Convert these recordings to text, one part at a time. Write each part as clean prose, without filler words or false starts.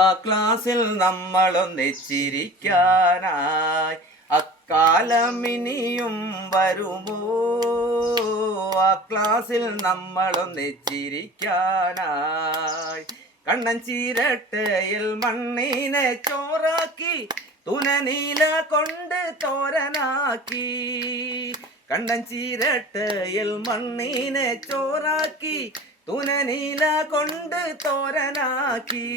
ആ ക്ലാസ്സിൽ നമ്മളൊന്നിച്ചിരിക്കാനായി അക്കാലം ഇനിയും വരുമോ? ആ ക്ലാസ്സിൽ നമ്മളൊന്നിച്ചിരിക്കാനായി കണ്ണൻ ചീരട്ടയിൽ മണ്ണിനെ ചോറാക്കി തുനനീല കൊണ്ട് തോരനാക്കി. കണ്ണൻ ചീരട്ടയിൽ മണ്ണിനെ ചോറാക്കി തുനനീല കൊണ്ട് തോരനാക്കി.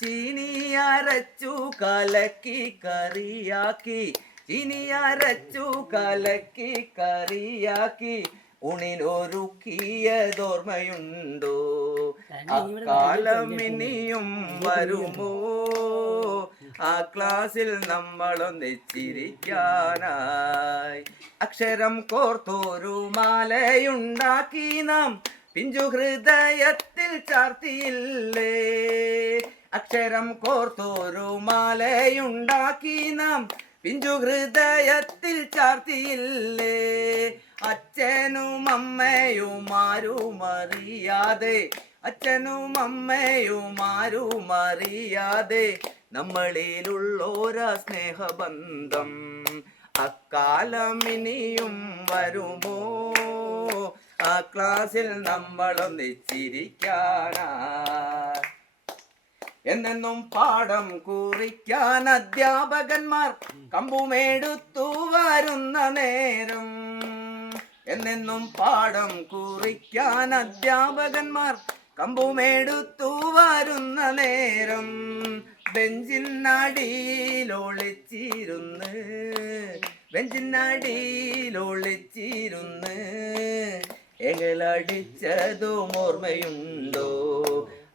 ചീനി അരച്ചു കലക്കി കറിയാക്കി, ചീനി അരച്ചു കലക്കി കറിയാക്കി ഉണിലൊരുക്കിയതോർമ്മയുണ്ടോ? അക്കാലം ഇനിയും വരുമോ? ആ ക്ലാസ്സിൽ നമ്മളൊന്നിച്ചിരിക്കാനായി അക്ഷരം കോർത്തൊരു മാലയുണ്ടാക്കി നാം പിഞ്ചു ഹൃദയത്തിൽ ചാർത്തിയില്ലേ? അക്ഷരം കോർത്തൊരു മാലയുണ്ടാക്കി നാം പിഞ്ചു ഹൃദയത്തിൽ ചാർത്തിയില്ലേ? അച്ഛനും അമ്മയും ആരും അറിയാതെ, അച്ഛനും അമ്മയും ആരും അറിയാതെ നമ്മളിലുള്ളോരാ സ്നേഹബന്ധം അക്കാലം ഇനിയും വരുമോ? ആ ക്ലാസ്സിൽ നമ്മളൊന്നിച്ചിരിക്കാനായി എന്നെന്നും പാഠം കുറിക്കാൻ അധ്യാപകന്മാർ കമ്പുമെടുത്തു വരുന്ന നേരം, എന്നെന്നും പാഠം കുറിക്കാൻ അധ്യാപകന്മാർ കമ്പുമെടുത്തു വരുന്ന നേരം ബെഞ്ചിനടിയിലൊളിച്ചിരുന്ന്, ബെഞ്ചിനടിയിലൊളിച്ചിരുന്ന് എങ്ങളടിച്ചതും ഓർമ്മയുണ്ടോ?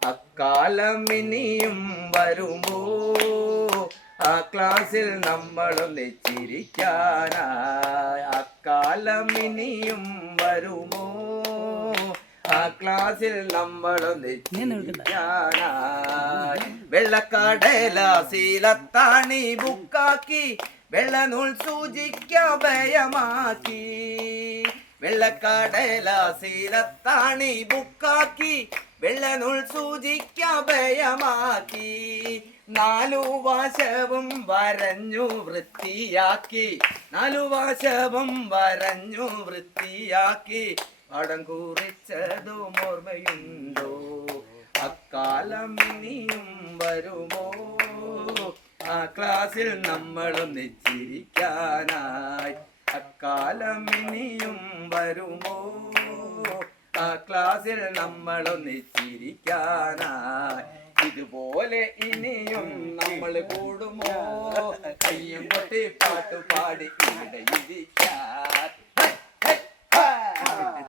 അക്കാലം ഇനിയും വരുമോ? ആ ക്ലാസ്സിൽ നമ്മളൊന്നിച്ചിരിക്കാനായി അക്കാലം ഇനിയും വരുമോ? ആ ക്ലാസ്സിൽ നമ്മളൊന്നിച്ചിരിക്കാനായി വെള്ളക്കടലാസിലത്താണി ബുക്കാക്കി വെള്ളനൂൽ സൂചിക്ക ഭയമാക്കി. വെള്ളക്കടലാസിലത്താണി ബുക്കാക്കി വെള്ളനൂൽ സൂചിക്ക ഭയമാക്കി. നാലു വശവും വരഞ്ഞു വൃത്തിയാക്കി, നാലു വശവും വരഞ്ഞു വൃത്തിയാക്കി പടം കുറിച്ചതും ഓർമ്മയുണ്ടോ? അക്കാലം ഇനിയും വരുമോ? ആ ക്ലാസ്സിൽ നമ്മളൊന്നിച്ചിരിക്കാനായി അക്കാലം ഇനിയും വരുമോ? ആ ക്ലാസ്സിൽ നമ്മളൊന്നിച്ചിരിക്കാനായി ഇതുപോലെ ഇനിയും നമ്മൾ കൂടുമോ? കയ്യും കൊട്ടി പാട്ടുപാടി ഇവിടെ ഇരിക്കാൻ